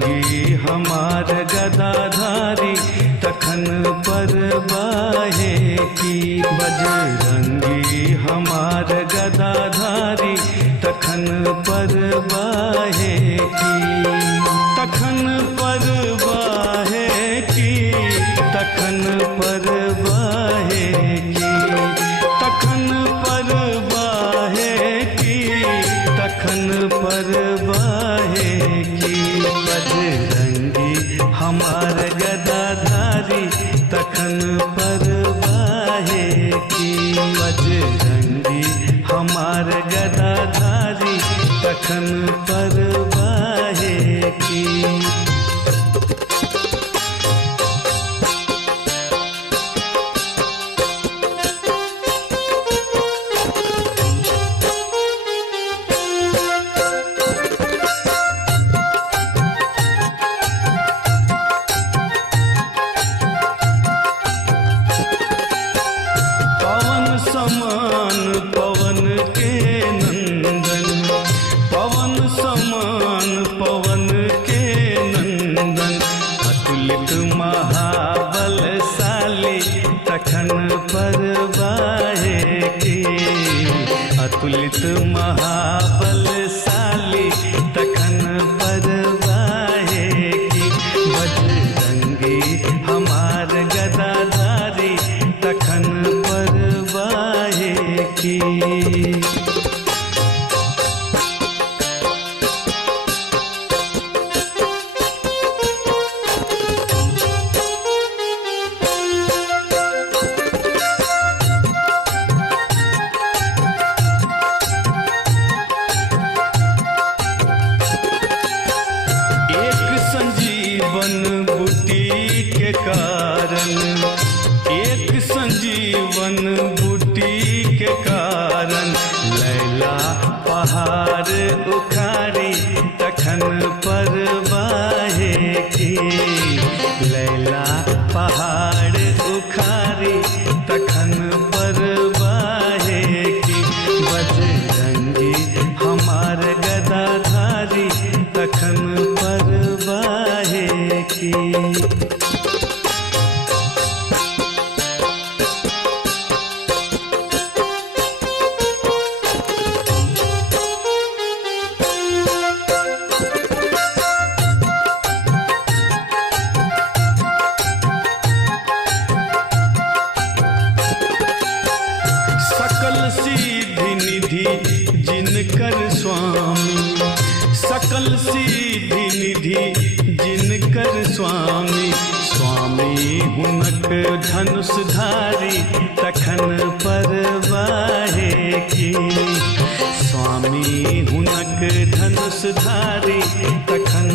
बजरंगी हमार गदाधारी तखन पर बाहे की। बजरंगी हमार गदाधारी तखन पर बाहे की। तखन पर बाहे की, तखन पर बाहे की, तखन पर बाहे की, तखन पर बाहे की। बजरंगी हमार गदाधारी तखन पर बाहे की। बजरंगी हमार गदाधारी तखन पर बाहे की। समान पवन के नंदन, पवन समान पवन के नंदन, अतुलित महाबलशाली तखन पर बाहे की। अतुलित महाबलशाली तखन पर बाहे की। बजरंगी हमार गदाधारी तखन पर बाहे की। एक संजीवन बूटी के कारण, एक संजीवन बूटी के कारण, लैला पहाड़ उखाड़ी तखन पर बाहे की। लैला पहाड़ उखाड़ी तखन पर बाहे की। बजरंगी हमार गदाधारी तखन पर बाहे की। सकल सिद्धि निधि जिनकर स्वामी, सकल सिद्धि निधि जिनकर स्वामी, स्वामी हुनक धनुषधारी तखन पर बाहे की। स्वामी हुनक धनुषधारी तखन